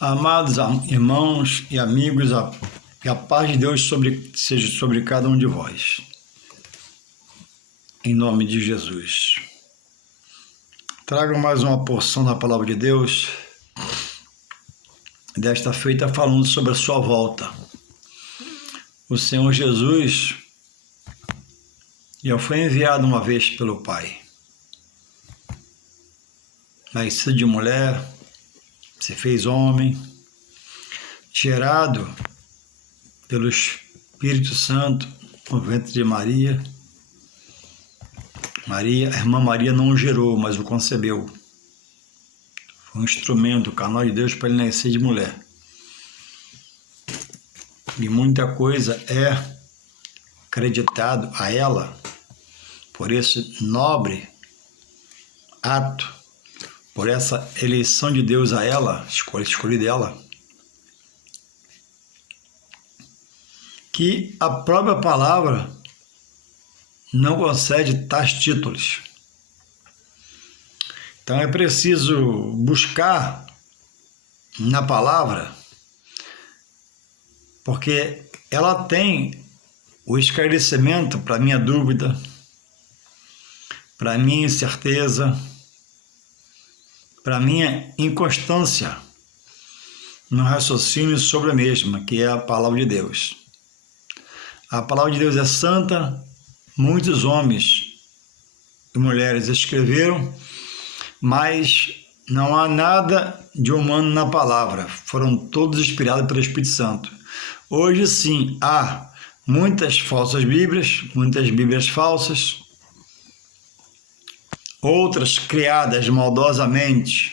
Amados irmãos e amigos, que a paz de Deus seja sobre cada um de vós. Em nome de Jesus. Trago mais uma porção da palavra de Deus, desta feita falando sobre a sua volta. O Senhor Jesus já foi enviado uma vez pelo Pai. Nascido de mulher, se fez homem, gerado pelo Espírito Santo no ventre de Maria. A irmã Maria não o gerou, mas o concebeu. Foi um instrumento, o canal de Deus para ele nascer de mulher. E muita coisa é acreditado a ela por esse nobre ato, por essa eleição de Deus a ela, escolha dela, que a própria palavra não concede tais títulos. Então é preciso buscar na palavra, porque ela tem o esclarecimento para minha dúvida, para minha incerteza, para minha inconstância no raciocínio sobre a mesma, que é a palavra de Deus. A palavra de Deus é santa, muitos homens e mulheres escreveram, mas não há nada de humano na palavra, foram todos inspirados pelo Espírito Santo. Hoje sim, há muitas falsas Bíblias, muitas Bíblias falsas, outras criadas maldosamente,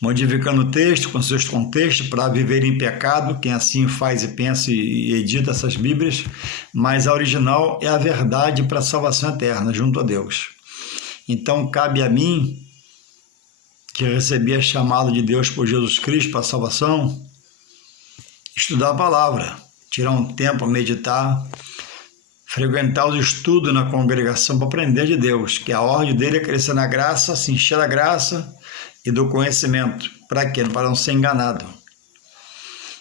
modificando o texto com seus contextos para viver em pecado, quem assim faz e pensa e edita essas Bíblias, mas a original é a verdade para a salvação eterna, junto a Deus. Então cabe a mim, que recebi a chamada de Deus por Jesus Cristo para a salvação, estudar a palavra, tirar um tempo, meditar, frequentar os estudos na congregação para aprender de Deus, que a ordem dele é crescer na graça, se encher da graça e do conhecimento. Para quê? Para não ser enganado.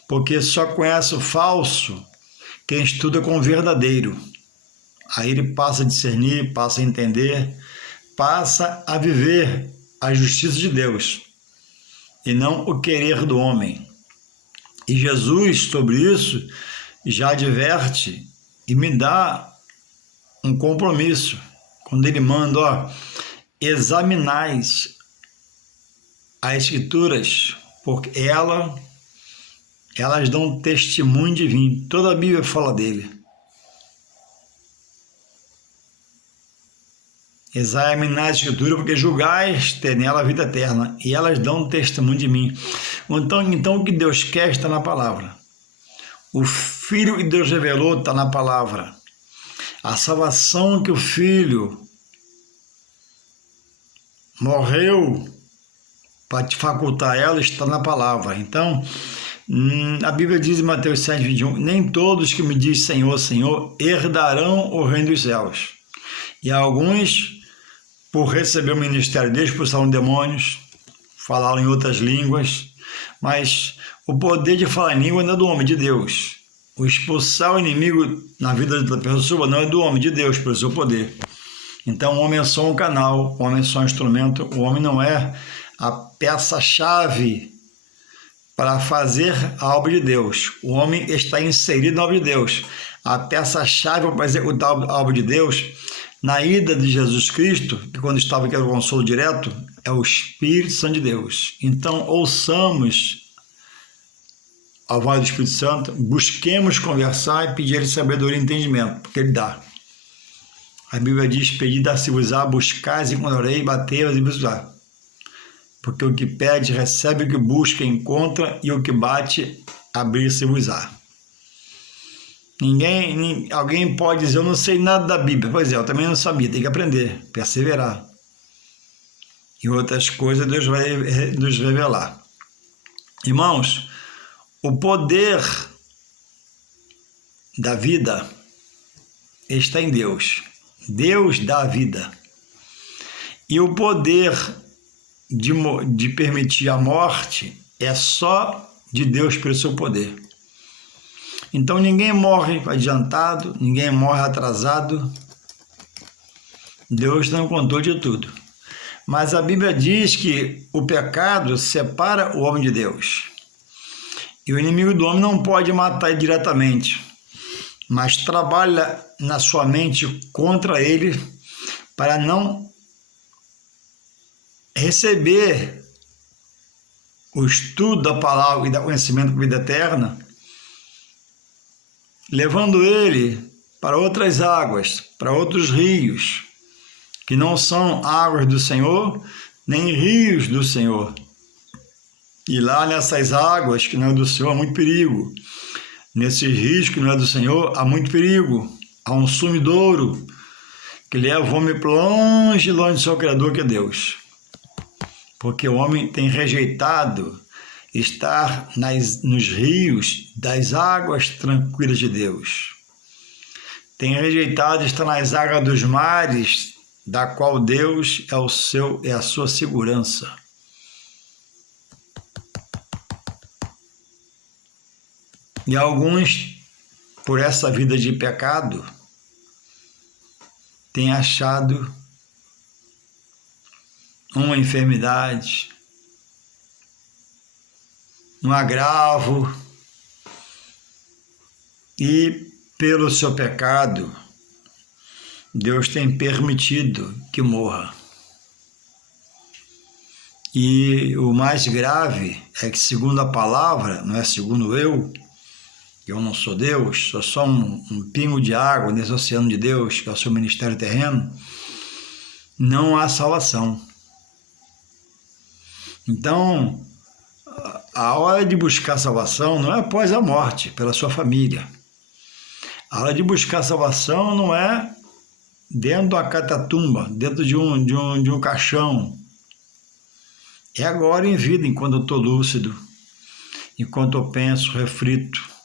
Porque só conhece o falso quem estuda com o verdadeiro. Aí ele passa a discernir, passa a entender, passa a viver a justiça de Deus e não o querer do homem. E Jesus, sobre isso, já adverte e me dá um compromisso, quando ele manda, examinais as Escrituras, porque elas dão testemunho de mim. Toda a Bíblia fala dele. Examinai as Escrituras, porque julgais ter nela a vida eterna, e elas dão testemunho de mim. Então o que Deus quer está na palavra. O Filho que Deus revelou está na palavra. A salvação que o Filho morreu para te facultar ela está na palavra. Então, a Bíblia diz em Mateus 7:21, nem todos que me dizem Senhor, Senhor, herdarão o reino dos céus. E alguns, por receber o ministério deles, expulsaram demônios, falaram em outras línguas, mas o poder de falar em língua não é do homem, de Deus. O expulsar o inimigo na vida da pessoa não é do homem, de Deus, pelo seu poder. Então o homem é só um canal, o homem é só um instrumento, o homem não é a peça-chave para fazer a obra de Deus. O homem está inserido na obra de Deus. A peça-chave para executar a obra de Deus, na ida de Jesus Cristo, que quando estava aqui era o consolo direto, é o Espírito Santo de Deus. Então ouçamos a voz do Espírito Santo, busquemos conversar e pedir sabedoria e entendimento, porque ele dá. A Bíblia diz, pedi, dá-se-vos-á, buscais e encontrareis, batei-vos e vos-á. Porque o que pede, recebe, o que busca, encontra, e o que bate, abrir-se-vos-á. Alguém pode dizer, eu não sei nada da Bíblia. Pois é, eu também não sabia, tem que aprender, perseverar. E outras coisas Deus vai nos revelar. Irmãos, o poder da vida está em Deus. Deus dá a vida. E o poder de permitir a morte é só de Deus pelo seu poder. Então ninguém morre adiantado, ninguém morre atrasado. Deus não contou de tudo. Mas a Bíblia diz que o pecado separa o homem de Deus. E o inimigo do homem não pode matar ele diretamente, mas trabalha na sua mente contra ele para não receber o estudo da palavra e do conhecimento da vida eterna, levando ele para outras águas, para outros rios, que não são águas do Senhor, nem rios do Senhor. E lá nessas águas que não é do Senhor, há muito perigo. Nesses rios que não é do Senhor, há muito perigo. Há um sumidouro que leva o homem longe, longe do seu Criador, que é Deus. Porque o homem tem rejeitado estar nos rios das águas tranquilas de Deus. Tem rejeitado estar nas águas dos mares, da qual Deus é a sua segurança. E alguns, por essa vida de pecado, têm achado uma enfermidade, um agravo, e pelo seu pecado, Deus tem permitido que morra. E o mais grave é que, segundo a palavra, não é segundo eu não sou Deus, sou só um pingo de água nesse oceano de Deus, que é o seu ministério terreno, não há salvação. Então, a hora de buscar salvação não é após a morte, pela sua família. A hora de buscar salvação não é dentro de uma catatumba, dentro de um caixão. É agora em vida, enquanto eu estou lúcido, enquanto eu penso, reflito.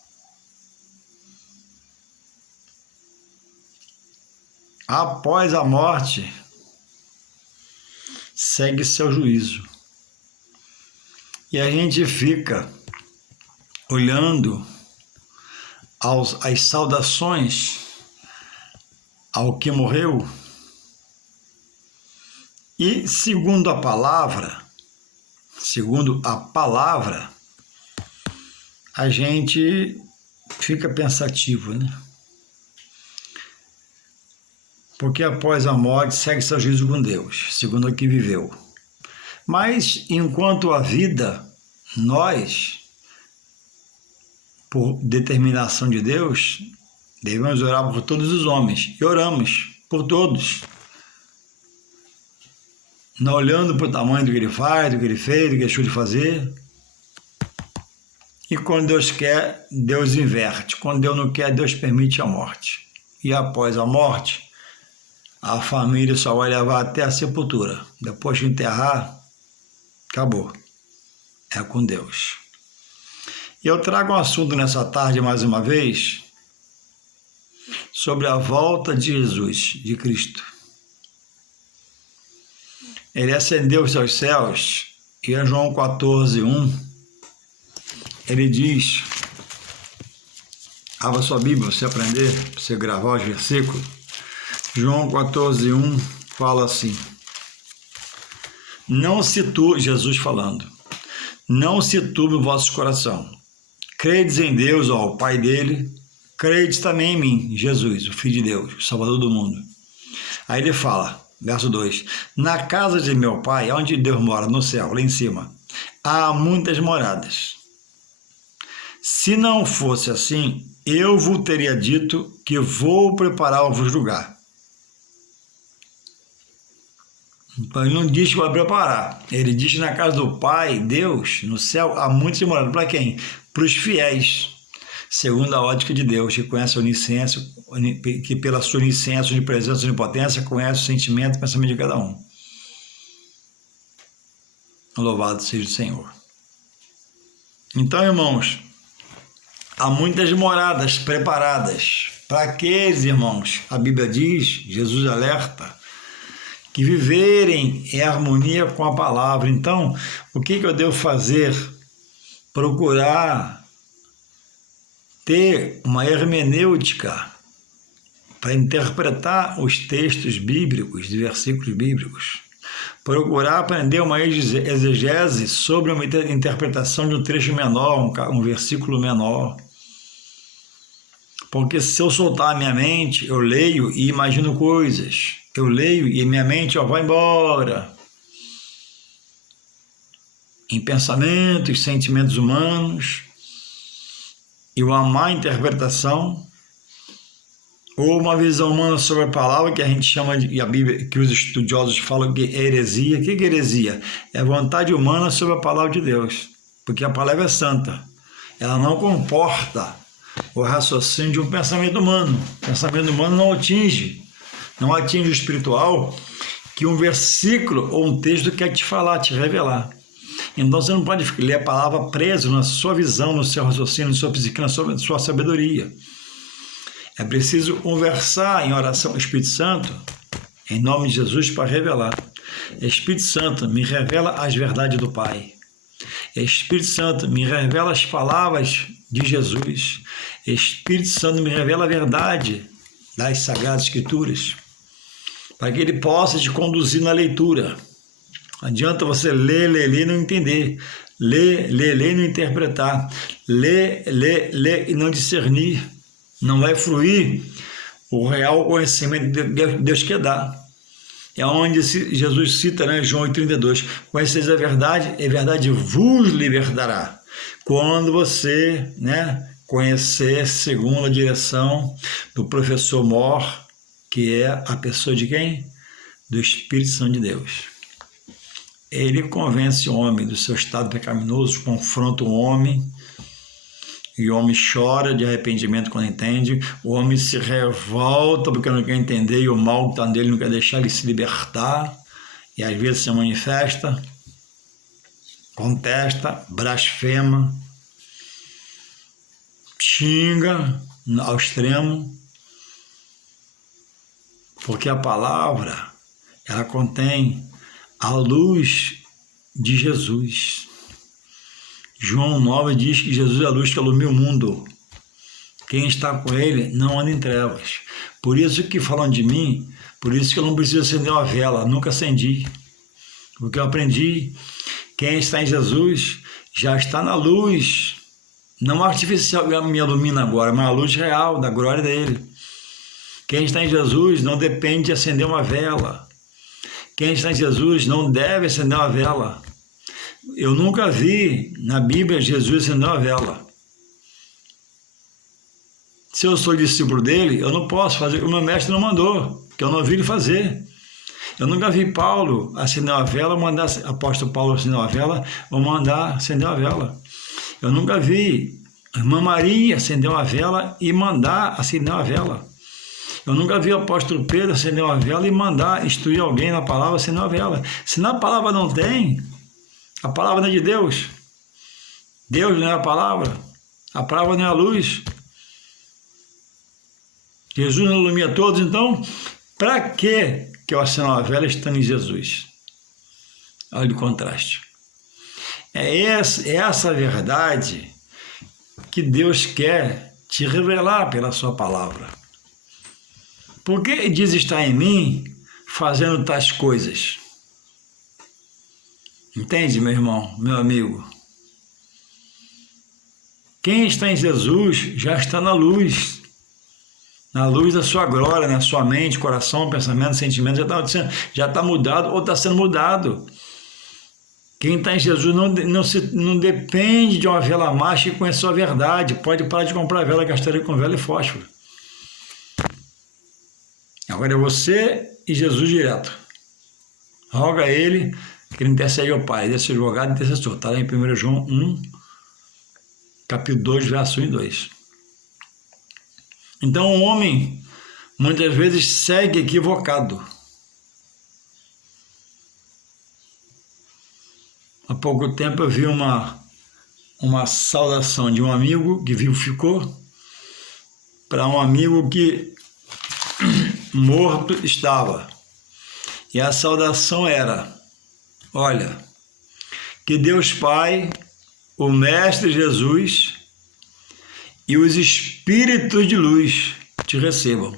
Após a morte, segue seu juízo. E a gente fica olhando as saudações ao que morreu, e segundo a palavra, a gente fica pensativo, né? Porque após a morte segue seu juízo com Deus, segundo o que viveu. Mas enquanto a vida, nós, por determinação de Deus, devemos orar por todos os homens, e oramos por todos, não olhando para o tamanho do que ele faz, do que ele fez, do que deixou de fazer. E quando Deus quer, Deus inverte. Quando Deus não quer, Deus permite a morte. E após a morte, a família só vai levar até a sepultura. Depois de enterrar, acabou. É com Deus. E eu trago um assunto nessa tarde, mais uma vez, sobre a volta de Jesus, de Cristo. Ele ascendeu aos seus céus, e em João 14:1, ele diz, abra sua Bíblia para você aprender, para você gravar os versículos. João 14:1 fala assim: não se turbe, Jesus falando, não se turbe o vosso coração. Credes em Deus, ó, o Pai dele, credes também em mim, Jesus, o Filho de Deus, o Salvador do mundo. Aí ele fala, verso 2, na casa de meu Pai, onde Deus mora, no céu, lá em cima, há muitas moradas. Se não fosse assim, eu vos teria dito que vou preparar-vos lugar. Então, ele não diz que vai preparar. Ele diz que na casa do Pai, Deus, no céu, há muitas moradas. Para quem? Para os fiéis, segundo a ótica de Deus, que conhece a onisciência, que pela sua onisciência, de presença e onipotência, conhece o sentimento e pensamento de cada um. Louvado seja o Senhor. Então, irmãos, há muitas moradas preparadas para aqueles, irmãos, a Bíblia diz, Jesus alerta, que viverem em harmonia com a palavra. Então, o que eu devo fazer procurar ter uma hermenêutica para interpretar os textos bíblicos, de versículos bíblicos. Procurar aprender uma exegese sobre uma interpretação de um trecho menor, um versículo menor. Porque se eu soltar a minha mente, eu leio e imagino coisas. Eu leio e minha mente vai embora. Em pensamentos, sentimentos humanos, e uma má interpretação, ou uma visão humana sobre a palavra, que a gente chama de, a Bíblia, que os estudiosos falam que é heresia. O que é heresia? É a vontade humana sobre a palavra de Deus, porque a palavra é santa. Ela não comporta o raciocínio de um pensamento humano. O pensamento humano não atinge o espiritual que um versículo ou um texto quer te falar, te revelar. Então você não pode ler a palavra preso na sua visão, no seu raciocínio, na sua psique, na sua sabedoria. É preciso conversar em oração com o Espírito Santo, em nome de Jesus, para revelar. Espírito Santo, me revela as verdades do Pai. Espírito Santo, me revela as palavras de Jesus. Espírito Santo, me revela a verdade das Sagradas Escrituras, para que Ele possa te conduzir na leitura. Não adianta você ler e não entender. Ler e não interpretar. Ler e não discernir. Não vai fluir o real conhecimento que Deus quer dar. É onde Jesus cita, né, João 8,32. Conheceis a verdade, e a verdade vos libertará. Quando você, conhecer segundo a direção do professor Mor, que é a pessoa de quem? Do Espírito Santo de Deus. Ele convence o homem do seu estado pecaminoso, confronta o homem, e o homem chora de arrependimento quando entende, o homem se revolta porque não quer entender, e o mal que está nele não quer deixar ele se libertar, e às vezes se manifesta, contesta, blasfema, xinga ao extremo, porque a palavra, ela contém a luz de Jesus. João 9 diz que Jesus é a luz que ilumina o mundo. Quem está com ele não anda em trevas. Por isso que falam de mim, por isso que eu não preciso acender uma vela, nunca acendi. Porque eu aprendi, quem está em Jesus já está na luz, não artificial que me ilumina agora, mas a luz real da glória dele. Quem está em Jesus não depende de acender uma vela. Quem está em Jesus não deve acender uma vela. Eu nunca vi na Bíblia Jesus acender uma vela. Se eu sou discípulo dele, eu não posso fazer o que o meu mestre não mandou, porque eu não vi ele fazer. Eu nunca vi Paulo acender uma vela, mandar apóstolo Paulo acender uma vela, ou mandar acender uma vela. Eu nunca vi a irmã Maria acender uma vela e mandar acender uma vela. Eu nunca vi o apóstolo Pedro acender uma vela e mandar instruir alguém na palavra acender uma vela. Se na palavra não tem, a palavra não é de Deus. Deus não é a palavra não é a luz. Jesus não ilumina todos, então, para que eu acendo uma vela estando em Jesus? Olha o contraste. É essa verdade que Deus quer te revelar pela sua palavra. Porque diz estar em mim fazendo tais coisas. Entende, meu irmão, meu amigo? Quem está em Jesus já está na luz da sua glória, na sua mente, coração, pensamento, sentimento, já está mudado ou está sendo mudado. Quem está em Jesus não depende de uma vela mágica e conhecer a verdade. Pode parar de comprar vela, gastar com vela e fósforo. Agora é você e Jesus direto. Roga a ele que ele intercede ao Pai, desse advogado e intercessor. Está lá em 1 João 1, capítulo 2, verso 1 e 2. Então o homem muitas vezes segue equivocado. Há pouco tempo eu vi uma saudação de um amigo que vivo ficou para um amigo que morto estava. E a saudação era: olha, que Deus Pai o Mestre Jesus e os espíritos de luz te recebam.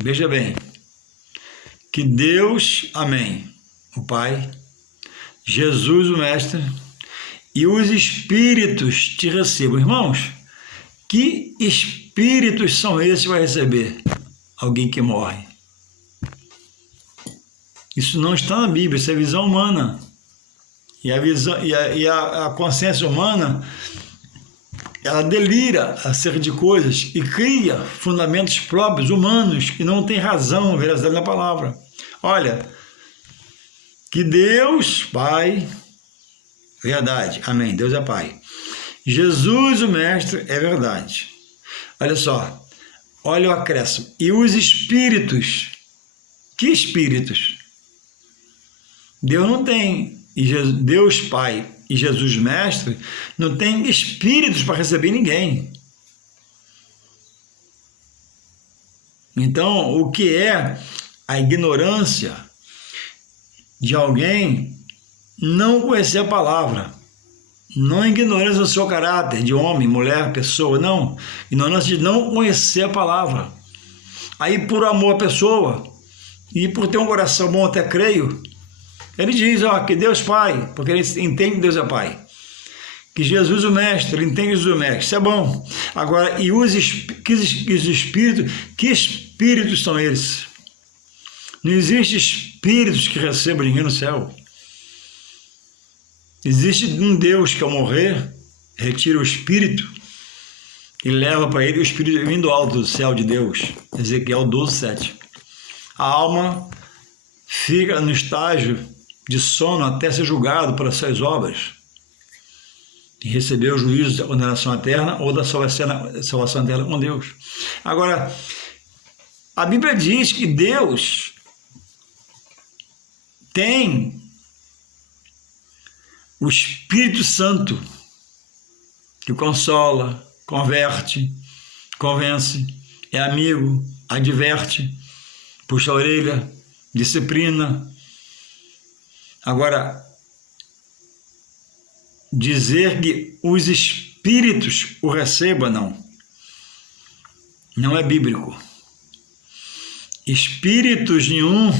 Veja bem, que Deus, amém, o Pai, Jesus, o Mestre, e os espíritos te recebam. Irmãos, que espíritos são esses que vai receber alguém que morre? Isso não está na Bíblia, isso é visão humana. E a consciência humana, ela delira acerca de coisas e cria fundamentos próprios, humanos, que não tem razão, veracidade na palavra. Olha, que Deus, Pai, verdade, amém, Deus é Pai. Jesus, o Mestre, é verdade. Olha só, olha o acréscimo. E os espíritos, que espíritos? Deus não tem, Deus Pai e Jesus Mestre não tem espíritos para receber ninguém. Então, o que é a ignorância de alguém não conhecer a palavra? Não ignorância do seu caráter, de homem, mulher, pessoa, não. Ignorância de não conhecer a palavra. Aí, por amor à pessoa, e por ter um coração bom, até creio, ele diz, ó, que Deus Pai, porque ele entende que Deus é Pai. Que Jesus o Mestre, ele entende Jesus o Mestre, isso é bom. Agora, e os espíritos, que espíritos são eles? Não existe espíritos que recebam ninguém no céu. Existe um Deus que ao morrer, retira o espírito e leva para ele o espírito vindo alto do céu de Deus. Ezequiel 12:7. A alma fica no estágio de sono até ser julgado pelas suas obras e receber o juízo da condenação eterna ou da salvação eterna com Deus. Agora, a Bíblia diz que Deus tem o Espírito Santo que consola, converte, convence, é amigo, adverte, puxa a orelha, disciplina. Agora, dizer que os espíritos o recebam, não é bíblico. Espíritos nenhum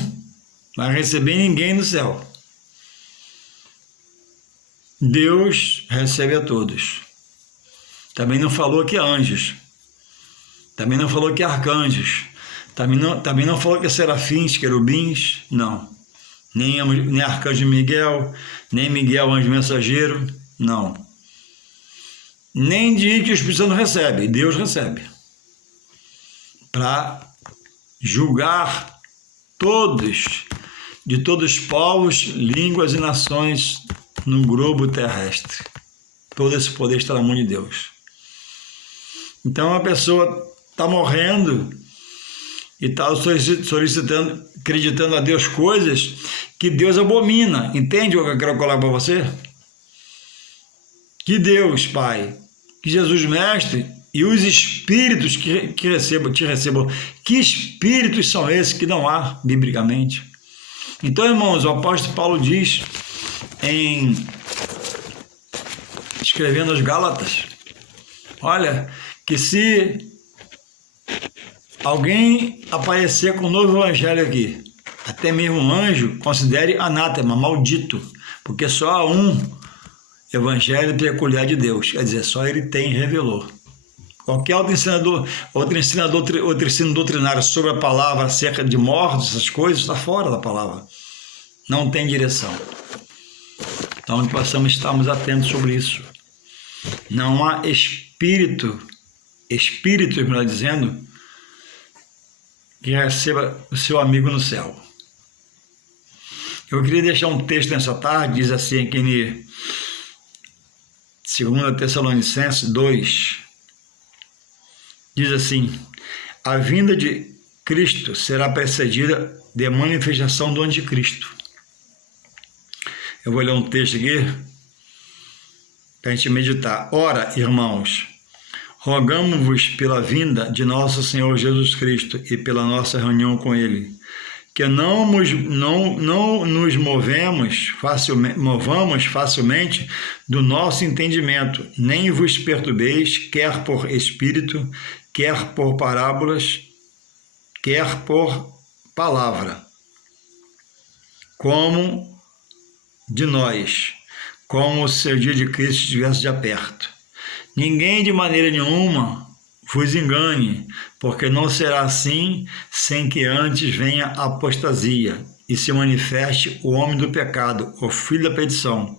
vai receber ninguém no céu. Deus recebe a todos. Também não falou que anjos. Também não falou que arcanjos. Também não falou que serafins, querubins. Não. Nem arcanjo Miguel, nem Miguel, anjo mensageiro. Não. Nem diz que o Espírito Santo recebe. Deus recebe. Para julgar todos, de todos os povos, línguas e nações no globo terrestre. Todo esse poder está na mão de Deus. Então a pessoa está morrendo e está solicitando, acreditando a Deus coisas que Deus abomina. Entende o que eu quero colocar para você? Que Deus, Pai, que Jesus Mestre e os espíritos que te recebam. Que espíritos são esses que não há biblicamente? Então, irmãos, o apóstolo Paulo diz, escrevendo aos Gálatas, olha, que se alguém aparecer com um novo evangelho aqui, até mesmo um anjo, considere anátema, maldito, porque só há um evangelho peculiar de Deus, quer dizer, só ele tem e revelou. Qualquer outro ensino doutrinário sobre a palavra acerca de mortos, essas coisas, está fora da palavra. Não tem direção. Então, possamos estarmos atentos sobre isso. Não há espírito, melhor dizendo, que receba o seu amigo no céu. Eu queria deixar um texto nessa tarde, diz assim aqui em 2 Tessalonicenses 2, diz assim, a vinda de Cristo será precedida de manifestação do anticristo. Eu vou ler um texto aqui para a gente meditar. Ora, irmãos, rogamo-vos pela vinda de nosso Senhor Jesus Cristo e pela nossa reunião com Ele, que não nos movamos facilmente do nosso entendimento, nem vos perturbeis, quer por espírito, quer por parábolas, quer por palavra, como de nós, como se o dia de Cristo estivesse já perto. Ninguém de maneira nenhuma vos engane, porque não será assim sem que antes venha a apostasia e se manifeste o homem do pecado, o filho da perdição,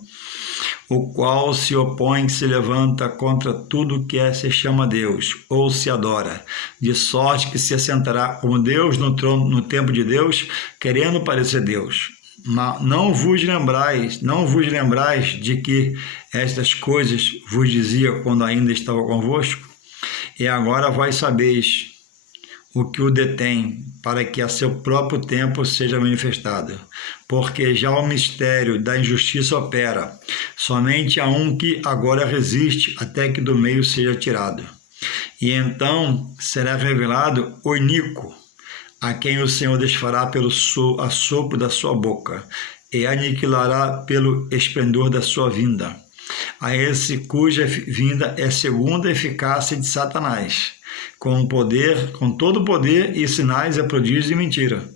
o qual se opõe e se levanta contra tudo que se chama Deus ou se adora, de sorte que se assentará como Deus no trono no tempo de Deus, querendo parecer Deus. Mas não vos lembrais de que estas coisas vos dizia quando ainda estava convosco? E agora vós sabeis o que o detém, para que a seu próprio tempo seja manifestado. Porque já o mistério da injustiça opera, somente há um que agora resiste até que do meio seja tirado. E então será revelado o iníquo, a quem o Senhor desfará pelo assopro da sua boca, e aniquilará pelo esplendor da sua vinda. A esse cuja vinda é segundo a eficácia de Satanás, com todo poder e sinais e prodígios de mentira,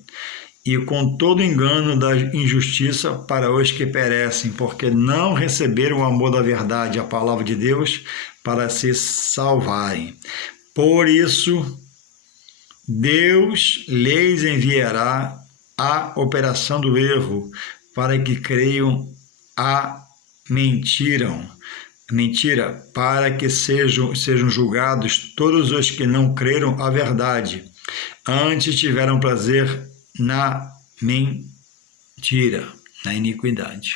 e com todo engano da injustiça para os que perecem, porque não receberam o amor da verdade, a palavra de Deus, para se salvarem. Por isso, Deus lhes enviará a operação do erro, para que creiam a mentira, para que sejam julgados todos os que não creram a verdade, antes tiveram prazer na mentira, na iniquidade.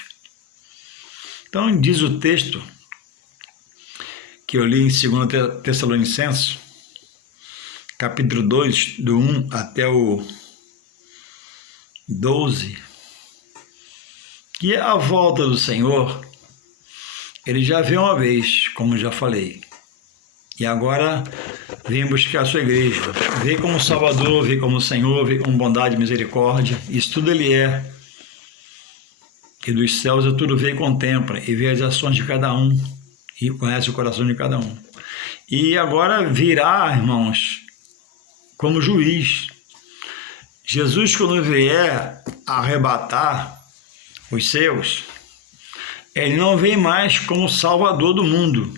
Então, diz o texto que eu li em 2 Tessalonicenses, capítulo 2, do 1 até o 12, que a volta do Senhor, ele já veio uma vez, como já falei, e agora vem buscar a sua igreja, veio como Salvador, veio como Senhor, veio com bondade e misericórdia, isso tudo ele é, e dos céus eu tudo vê e contempla, e vê as ações de cada um, e conhece o coração de cada um. E agora virá, irmãos, como juiz. Jesus, quando vier arrebatar os seus, ele não vem mais como Salvador do mundo.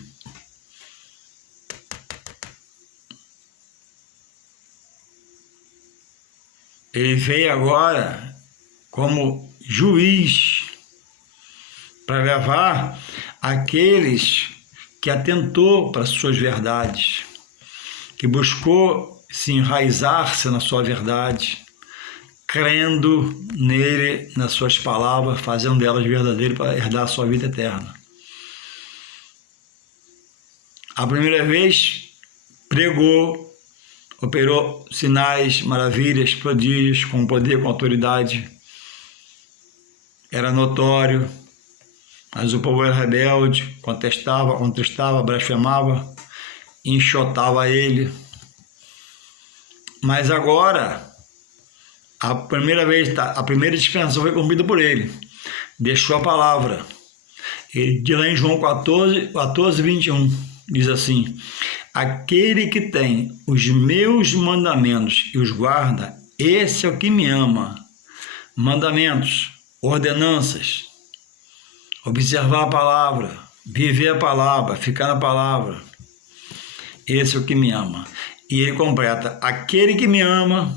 Ele veio agora como juiz para levar aqueles que atentou para as suas verdades, que buscou se enraizar-se na sua verdade, crendo nele, nas suas palavras, fazendo delas verdadeiras para herdar a sua vida eterna. A primeira vez pregou, operou sinais, maravilhas, prodígios, com poder, com autoridade. Era notório, mas o povo era rebelde, contestava, blasfemava, enxotava ele. Mas agora, a primeira dispensação foi cumprida por ele. Deixou a palavra. Ele diz lá em João 14, 21, diz assim: aquele que tem os meus mandamentos e os guarda, esse é o que me ama. Mandamentos, ordenanças, observar a palavra, viver a palavra, ficar na palavra. Esse é o que me ama. E ele completa: aquele que me ama,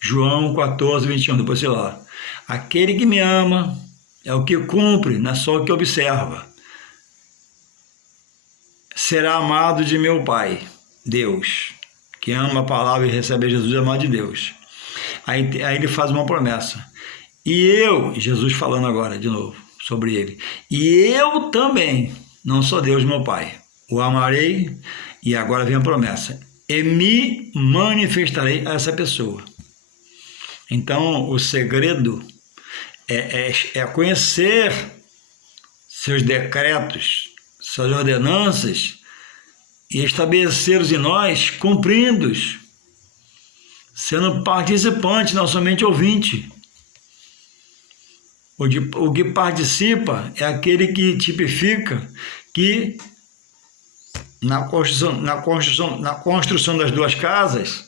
João 14, 21, depois sei lá. Aquele que me ama é o que cumpre, não é só o que observa. Será amado de meu Pai, Deus. Quem ama a palavra e recebe Jesus é amado de Deus. Aí ele faz uma promessa. E eu, Jesus falando agora de novo sobre ele, e eu também, não sou Deus meu Pai, o amarei, e agora vem a promessa, e me manifestarei a essa pessoa. Então, o segredo é conhecer seus decretos, suas ordenanças, e estabelecê-los em nós, cumprindo-os, sendo participante, não somente ouvinte. O que participa é aquele que tipifica que na construção das duas casas,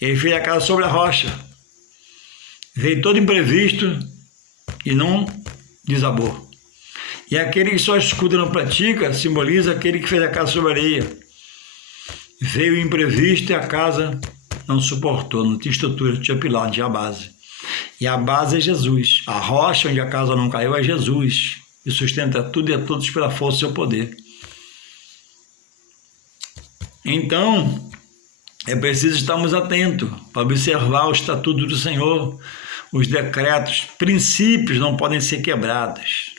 ele fez a casa sobre a rocha. Veio todo imprevisto e não desabou. E aquele que só escuta e não pratica simboliza aquele que fez a casa sobre a areia. Veio imprevisto e a casa não suportou, não tinha estrutura, não tinha pilar, não tinha base. E a base é Jesus. A rocha onde a casa não caiu é Jesus, que sustenta tudo e a todos pela força do seu poder. Então, é preciso estarmos atentos para observar o estatuto do Senhor, os decretos, princípios não podem ser quebrados.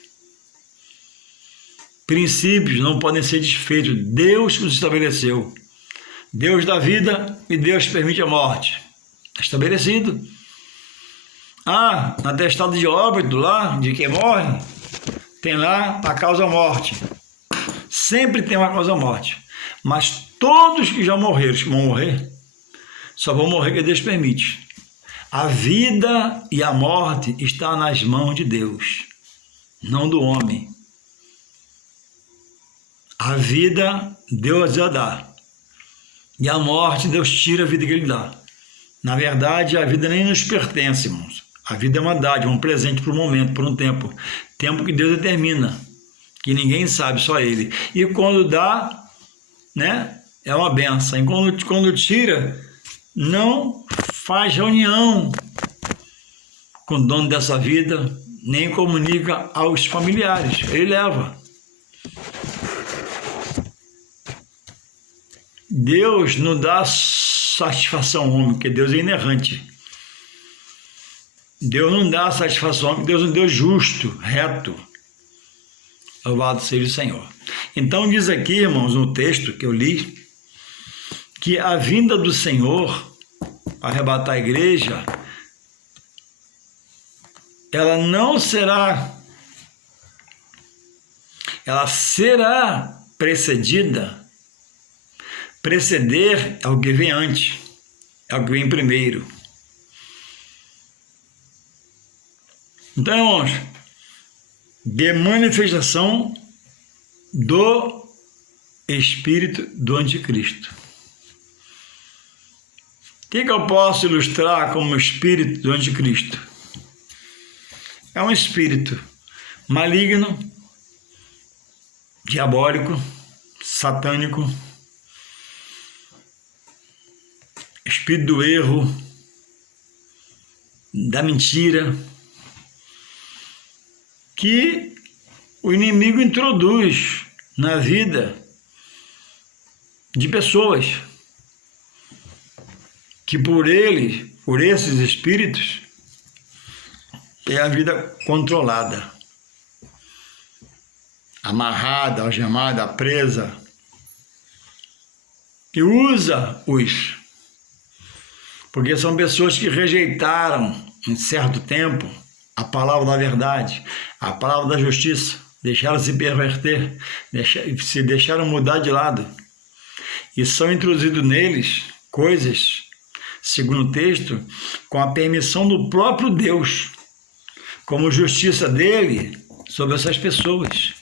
Princípios não podem ser desfeitos. Deus os estabeleceu. Deus dá vida e Deus permite a morte. Está estabelecido. Na atestado de óbito lá, de quem morre, tem lá a causa morte. Sempre tem uma causa morte. Mas todos que já morreram, que vão morrer, só vão morrer que Deus permite. A vida e a morte está nas mãos de Deus, não do homem. A vida Deus já dá. E a morte Deus tira a vida que Ele dá. Na verdade, a vida nem nos pertence, irmãos. A vida é uma dádiva, um presente por um momento, por um tempo. Tempo que Deus determina, que ninguém sabe, só Ele. E quando dá, né, é uma benção. E quando tira, não faz reunião com o dono dessa vida, nem comunica aos familiares. Ele leva. Deus não dá satisfação ao homem, porque Deus é inerrante. Deus não dá satisfação ao homem, Deus é um Deus justo, reto. Louvado seja o Senhor. Então diz aqui, irmãos, no texto que eu li, que a vinda do Senhor para arrebatar a igreja, ela será precedida. Preceder é o que vem antes, é o que vem primeiro. Então, irmãos, de manifestação do espírito do anticristo. O que eu posso ilustrar como espírito do anticristo? É um espírito maligno, diabólico, satânico, espírito do erro, da mentira, que o inimigo introduz na vida de pessoas que por esses espíritos, tem a vida controlada, amarrada, algemada, presa, e usa-os, porque são pessoas que rejeitaram em certo tempo a palavra da verdade, a palavra da justiça, deixaram se perverter, se deixaram mudar de lado, e são introduzidos neles coisas, segundo o texto, com a permissão do próprio Deus, como justiça dele sobre essas pessoas.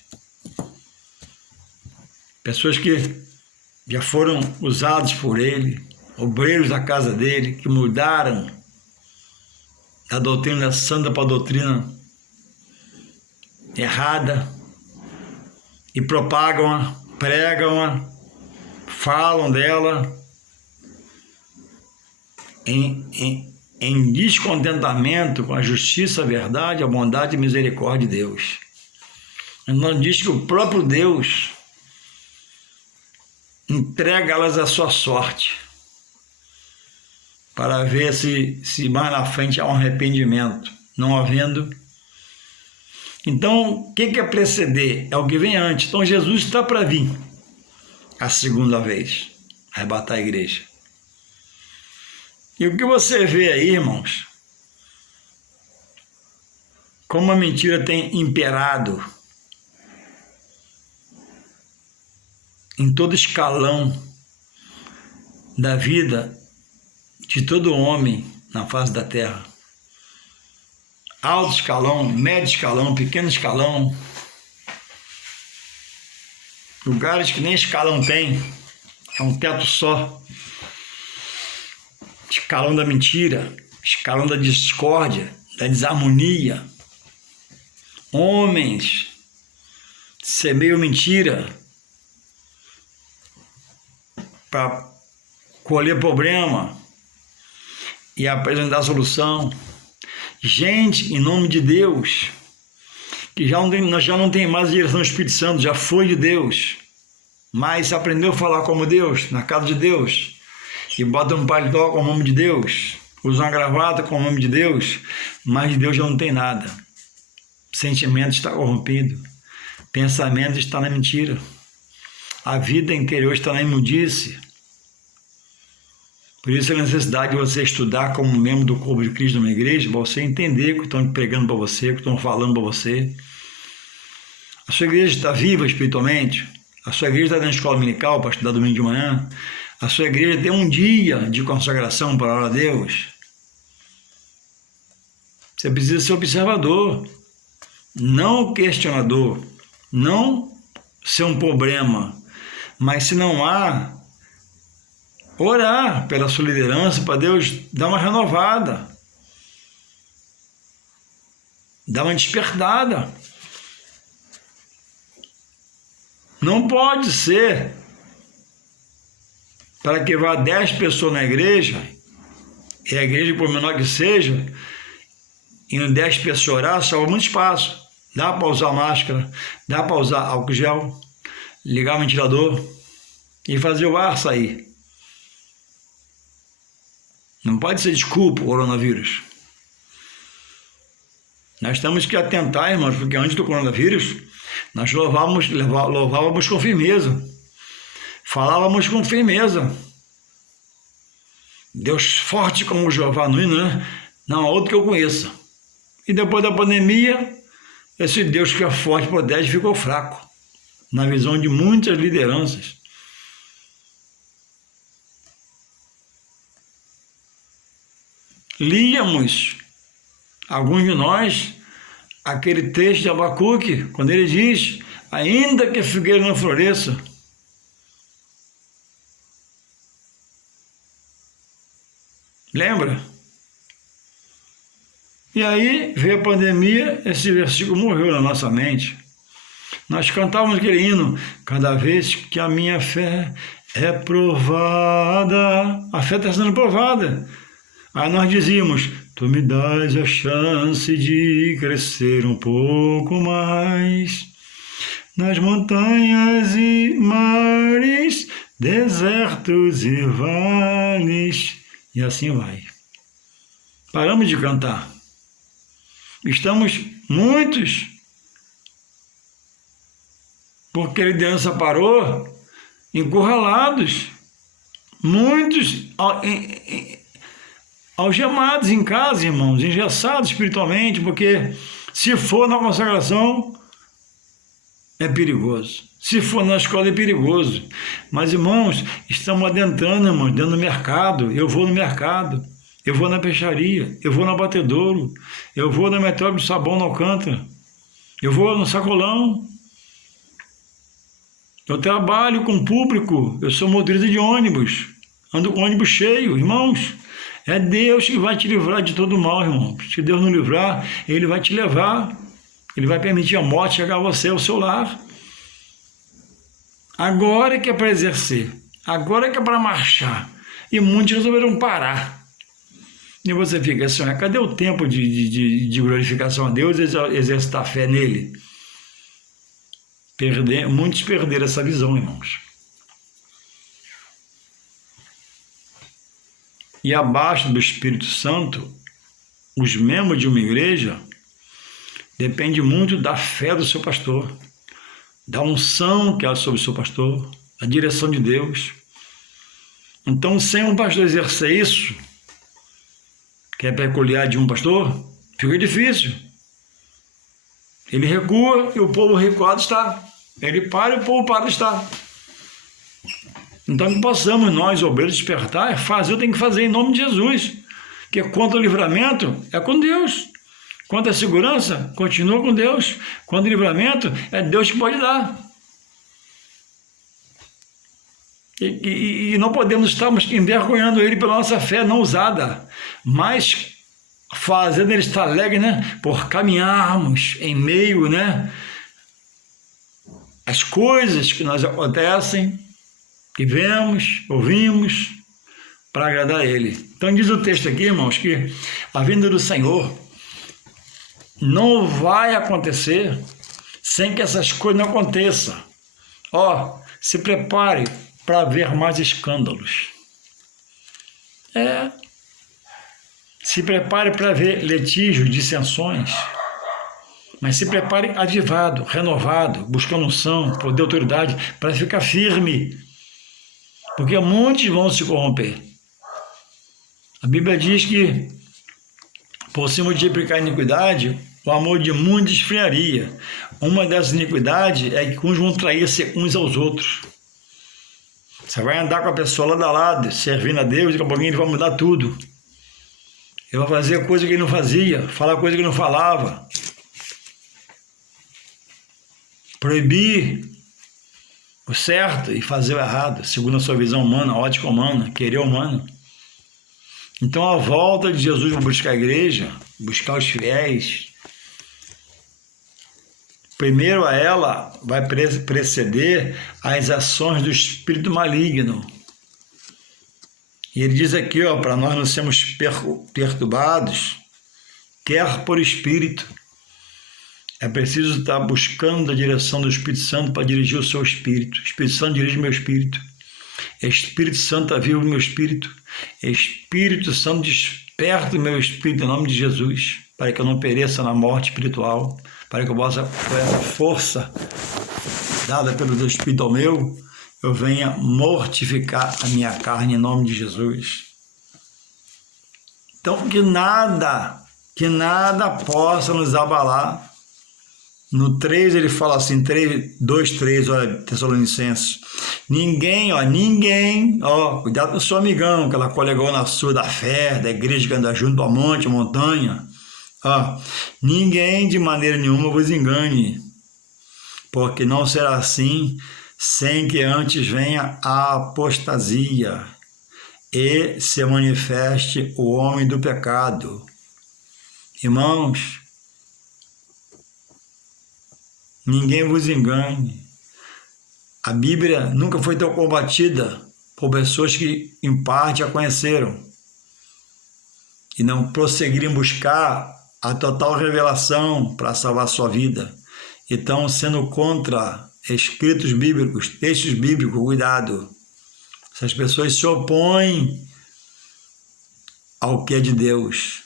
Pessoas que já foram usadas por ele, obreiros da casa dele, que mudaram da doutrina santa para a doutrina errada e propagam-a, pregam-a, falam dela em descontentamento com a justiça, a verdade, a bondade e a misericórdia de Deus. Então diz que o próprio Deus entrega elas à sua sorte, para ver se mais na frente há um arrependimento. Não havendo. Então, o que é preceder? É o que vem antes. Então, Jesus está para vir a segunda vez, arrebatar a igreja. E o que você vê aí, irmãos, como a mentira tem imperado em todo escalão da vida de todo homem na face da terra. Alto escalão, médio escalão, pequeno escalão. Lugares que nem escalão tem. É um teto só. Escalão da mentira, escalão da discórdia, da desarmonia. Homens semeiam mentira para colher problema e apresentar solução. Gente, em nome de Deus, que nós já não tem mais a direção do Espírito Santo, já foi de Deus, mas aprendeu a falar como Deus, na casa de Deus, e bota um paletó com o nome de Deus, usa uma gravata com o nome de Deus, mas de Deus já não tem nada. Sentimento está corrompido, pensamento está na mentira, a vida interior está na imundície. Por isso a necessidade de você estudar como membro do corpo de Cristo numa igreja, para você entender o que estão pregando para você, o que estão falando para você. A sua igreja está viva espiritualmente, a sua igreja está na escola dominical para estudar domingo de manhã, a sua igreja tem um dia de consagração para orar a Deus. Você precisa ser observador, não questionador, não ser um problema, mas se não há, orar pela sua liderança para Deus dar uma renovada, dar uma despertada. Não pode ser para que vá 10 pessoas na igreja, e a igreja, por menor que seja, e 10 pessoas orar, sobra muito espaço. Dá para usar máscara, dá para usar álcool gel, ligar o ventilador e fazer o ar sair. Não pode ser desculpa o coronavírus. Nós temos que atentar, irmãos, porque antes do coronavírus, nós louvávamos com firmeza. Falávamos com firmeza. Deus forte como o Jeová no hino, né? Não há outro que eu conheça. E depois da pandemia, esse Deus que é forte, protege, ficou fraco. Na visão de muitas lideranças. Líamos, alguns de nós, aquele texto de Abacuque, quando ele diz, ainda que a figueira não floresça, lembra? E aí veio a pandemia, esse versículo morreu na nossa mente. Nós cantávamos aquele hino, cada vez que a minha fé é provada, a fé está sendo provada. Aí nós dizíamos, tu me dás a chance de crescer um pouco mais, nas montanhas e mares, desertos e vales, e assim vai. Paramos de cantar. Estamos muitos, porque a liderança parou, encurralados, muitos algemados em casa, irmãos, engessados espiritualmente, porque se for na consagração, é perigoso. Se for na escola, é perigoso. Mas, irmãos, estamos adentrando, irmãos, dentro do mercado. Eu vou no mercado, eu vou na peixaria, eu vou no abatedouro, eu vou na Metrópole do Sabão no Alcântara, eu vou no Sacolão. Eu trabalho com público, eu sou motorista de ônibus, ando com ônibus cheio, irmãos. É Deus que vai te livrar de todo mal, irmão. Se Deus não livrar, Ele vai te levar. Ele vai permitir a morte chegar a você, ao seu lar. Agora que é para exercer. Agora que é para marchar. E muitos resolveram parar. E você fica assim, cadê o tempo de glorificação a Deus e exercitar a fé nele? Muitos perderam essa visão, irmãos. E abaixo do Espírito Santo, os membros de uma igreja depende muito da fé do seu pastor, da unção que há sobre o seu pastor, da direção de Deus. Então, sem um pastor exercer isso, que é peculiar de um pastor, fica difícil. Ele recua e o povo recuado está. Ele para e o povo para de estar. Então, que possamos nós, obreiros, despertar, fazer o que tem que fazer em nome de Jesus. Porque quanto ao livramento, é com Deus. Quanto à segurança, continua com Deus. Quanto ao livramento, é Deus que pode dar. E não podemos estarmos envergonhando Ele pela nossa fé não usada, mas fazendo Ele estar alegre, né? Por caminharmos em meio, né? As coisas que nos acontecem, que vemos, ouvimos, para agradar a Ele. Então diz o texto aqui, irmãos, que a vinda do Senhor não vai acontecer sem que essas coisas não aconteçam. Ó, se prepare para ver mais escândalos. Se prepare para ver litígios, dissensões. Mas se prepare avivado, renovado, buscando unção, poder, autoridade, para ficar firme. Porque muitos vão se corromper. A Bíblia diz que, por se multiplicar a iniquidade, o amor de muitos esfriaria. Uma dessas iniquidades é que uns vão trair-se uns aos outros. Você vai andar com a pessoa lado a lado, servindo a Deus, e daqui a pouquinho ele vai mudar tudo. Ele vai fazer coisa que ele não fazia, falar coisa que ele não falava. Proibir o certo e fazer o errado, segundo a sua visão humana, ótica humana, querer humano. Então a volta de Jesus para buscar a igreja, buscar os fiéis, primeiro a ela vai preceder as ações do espírito maligno. E ele diz aqui, ó, para nós não sermos perturbados, quer por espírito. É preciso estar buscando a direção do Espírito Santo para dirigir o seu espírito. O Espírito Santo dirige meu espírito. Espírito Santo aviva o meu espírito. Espírito Santo desperta o meu espírito em nome de Jesus, para que eu não pereça na morte espiritual, para que eu possa, com essa força dada pelo Deus Espírito ao meu, eu venha mortificar a minha carne em nome de Jesus. Então, que nada possa nos abalar. No 3 ele fala assim, 2, 3, olha, Tessalonicenses. Ninguém, cuidado com o seu amigão, aquela colegou na sua da fé, da igreja que anda junto a monte, a montanha. Ninguém de maneira nenhuma vos engane, porque não será assim, sem que antes venha a apostasia e se manifeste o homem do pecado. Irmãos, ninguém vos engane. A Bíblia nunca foi tão combatida por pessoas que, em parte, a conheceram e não prosseguiram em buscar a total revelação para salvar sua vida. Então, sendo contra escritos bíblicos, textos bíblicos, cuidado. Essas pessoas se opõem ao que é de Deus,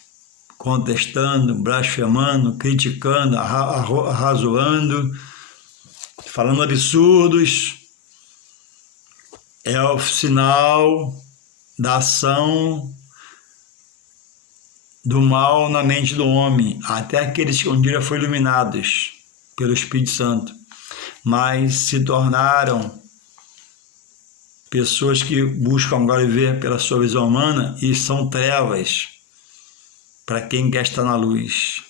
contestando, blasfemando, criticando, arrazoando, falando absurdos. É o sinal da ação do mal na mente do homem, até aqueles que um dia foram iluminados pelo Espírito Santo, mas se tornaram pessoas que buscam agora viver pela sua visão humana e são trevas para quem quer estar na luz.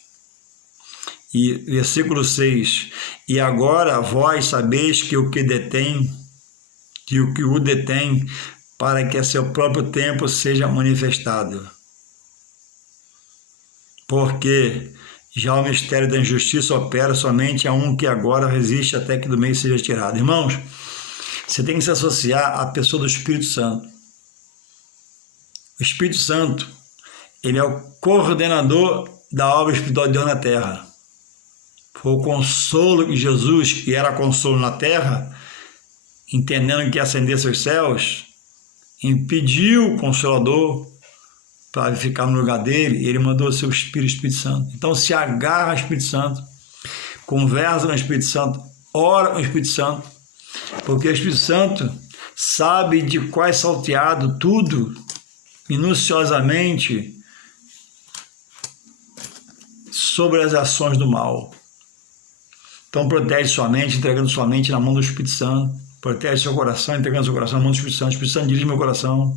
E versículo 6, e agora vós sabeis que o que o detém, para que a seu próprio tempo seja manifestado. Porque já o mistério da injustiça opera somente a um que agora resiste até que do meio seja tirado. Irmãos, você tem que se associar à pessoa do Espírito Santo. O Espírito Santo, ele é o coordenador da obra espiritual de Deus na terra. Foi o consolo que Jesus, que era consolo na terra, entendendo que ia ascender aos céus, impediu o Consolador para ficar no lugar dele, e ele mandou o seu Espírito Santo. Então se agarra ao Espírito Santo, conversa com o Espírito Santo, ora com o Espírito Santo, porque o Espírito Santo sabe de qual é salteado tudo, minuciosamente, sobre as ações do mal. Então protege sua mente, entregando sua mente na mão do Espírito Santo, Protege seu coração, entregando seu coração na mão do Espírito Santo. Espírito Santo, dirige meu coração.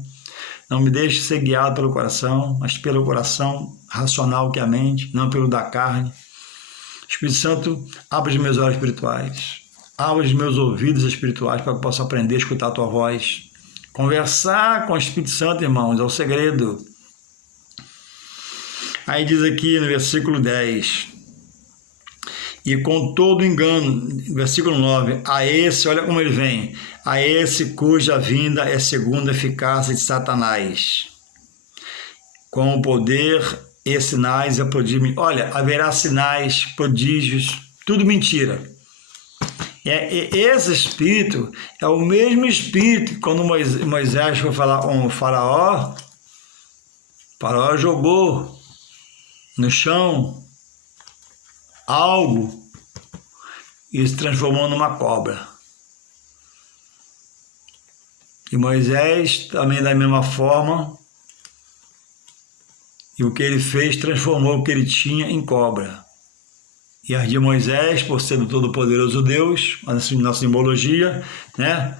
Não me deixe ser guiado pelo coração, mas pelo coração racional que é a mente, não pelo da carne. Espírito Santo, abre os meus olhos espirituais. Abre os meus ouvidos espirituais para que eu possa aprender a escutar a tua voz. Conversar com o Espírito Santo, irmãos, é o segredo. Aí diz aqui no versículo 10, e com todo engano, versículo 9, a esse, olha como ele vem, a esse cuja vinda é segundo a eficácia de Satanás, com o poder e sinais e prodígios. Olha, haverá sinais, prodígios, tudo mentira. Esse espírito é o mesmo espírito que quando Moisés foi falar com o faraó jogou no chão algo e se transformou numa cobra. E Moisés também da mesma forma, e o que ele fez transformou o que ele tinha em cobra. E as de Moisés, por ser do Todo-Poderoso Deus, na simbologia, né,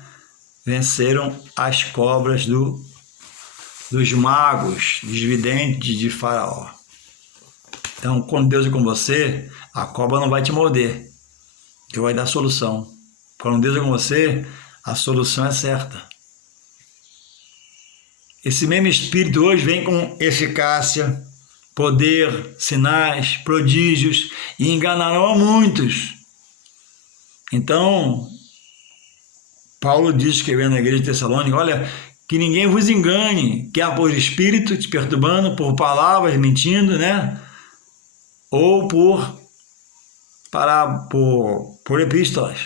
venceram as cobras dos magos, dos videntes de Faraó. Então, quando Deus é com você, a cobra não vai te morder, que vai dar solução. Quando Deus é com você, a solução é certa. Esse mesmo Espírito hoje vem com eficácia, poder, sinais, prodígios, e enganarão a muitos. Então, Paulo diz, escrevendo na igreja de Tessalônica, olha, que ninguém vos engane, quer por espírito te perturbando, por palavras mentindo, né? Ou por epístolas.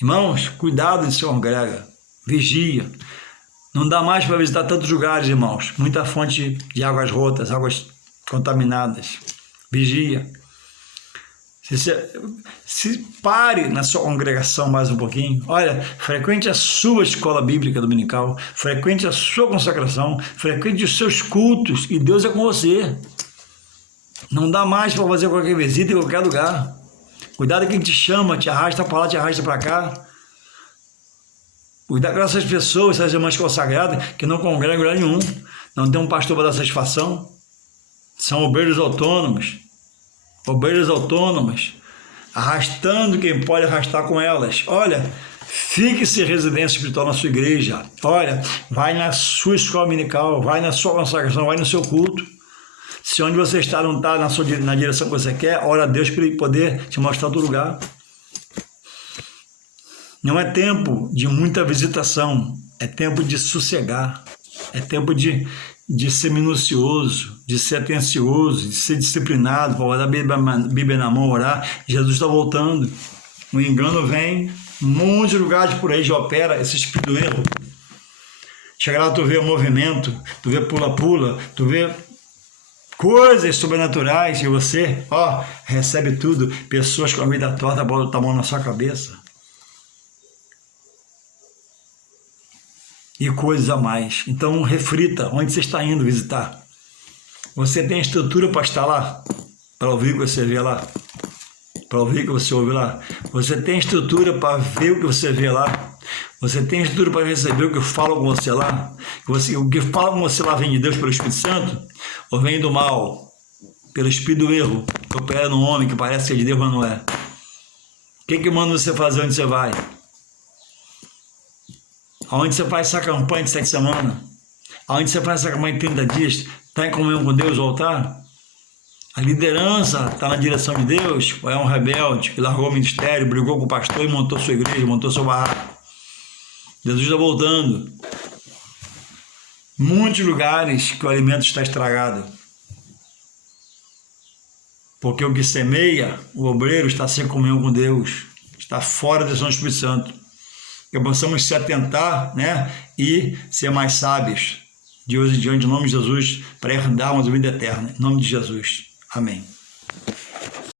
Irmãos, cuidado de se congrega, vigia. Não dá mais para visitar tantos lugares, irmãos. Muita fonte de águas rotas, águas contaminadas. Vigia. Se pare na sua congregação mais um pouquinho. Olha, frequente a sua escola bíblica dominical, frequente a sua consagração, frequente os seus cultos, e Deus é com você. Não dá mais para fazer qualquer visita em qualquer lugar. Cuidado quem te chama, te arrasta para lá, te arrasta para cá. Cuidado com essas pessoas, essas irmãs consagradas, que não congregam em lugar nenhum. Não tem um pastor para dar satisfação. São obreiros autônomos. Obreiras autônomas, arrastando quem pode arrastar com elas. Olha, fique-se residência espiritual na sua igreja. Olha, vai na sua escola dominical, vai na sua consagração, vai no seu culto. Se onde você está não está na direção que você quer, ora a Deus para Ele poder te mostrar outro lugar. Não é tempo de muita visitação, é tempo de sossegar, é tempo de ser minucioso, de ser atencioso, de ser disciplinado, para guardar a Bíblia na mão, orar. Jesus está voltando. O engano vem, muitos lugares por aí já opera esse espírito do erro. Chega lá, tu vê o movimento, tu vê pula-pula, tu vê coisas sobrenaturais, e você, recebe tudo. Pessoas com a vida torta, botam a mão na sua cabeça. E coisas a mais. Então, reflita onde você está indo visitar. Você tem estrutura para estar lá? Para ouvir o que você vê lá? Para ouvir o que você ouve lá? Você tem estrutura para ver o que você vê lá? Você tem estrutura para receber o que fala com você lá? O que fala com você lá vem de Deus pelo Espírito Santo? Ou vem do mal? Pelo Espírito do erro? Que opera no homem que parece ser de Deus, mas não é? O que manda você fazer onde você vai? Aonde você faz essa campanha de 7 semanas? Aonde você faz essa campanha de 30 dias? Está em comunhão com Deus, o altar? A liderança está na direção de Deus? Ou é um rebelde que largou o ministério, brigou com o pastor e montou sua igreja, montou seu barraco? Jesus está voltando. Muitos lugares que o alimento está estragado. Porque o que semeia, o obreiro, está sem comunhão com Deus. Está fora da direção do Espírito Santo. Que possamos se atentar, né, e ser mais sábios de hoje em diante, em nome de Jesus, para herdarmos a vida eterna. Em nome de Jesus. Amém.